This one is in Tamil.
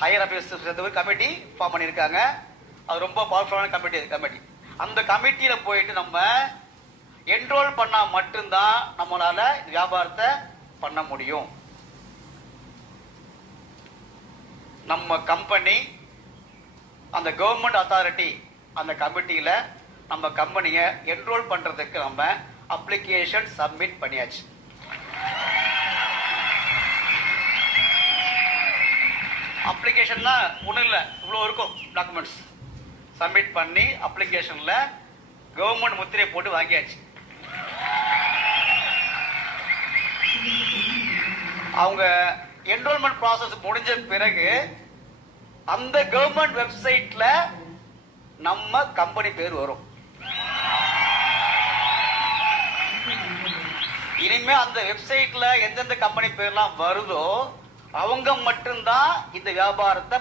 ஹையர் ஆஃபீஸர்ஸ் சேர்ந்த ஒரு கமிட்டி ஃபார்ம் பண்ணியிருக்காங்க. அது ரொம்ப பவர்ஃபுல்லான கமிட்டி. அந்த கமிட்டியில போயிட்டு நம்ம என்ரோல் பண்ணா மட்டும்தான் நம்மளால வியாபாரத்தை பண்ண முடியும். நம்ம கம்பெனி அந்த கவர்மெண்ட் அத்தாரிட்டி அந்த கமிட்டியில நம்ம கம்பெனியை என்ரோல் பண்றதுக்கு நம்ம அப்ளிகேஷன் சப்மிட் பண்ணியாச்சு. அப்ளிகேஷன்னா ஒன்றும் இல்லை, இவ்வளோ இருக்கும் டாக்குமெண்ட்ஸ் சப்மிட் பண்ணி அப்ளிகேஷன்ல கவர்மெண்ட் முத்திரையை போட்டு வாங்கியாச்சு. அவங்க என்ரோல்மெண்ட் ப்ராசஸ் முடிஞ்ச பிறகு அந்த கவர்மெண்ட் வெப்சைட்ல நம்ம கம்பெனி பேர் வரும். இனிமே அந்த வெப்சைட்ல எந்தெந்த கம்பெனி பேர்லாம் வருதோ அவங்க மட்டும்தான் இந்த வியாபாரத்தை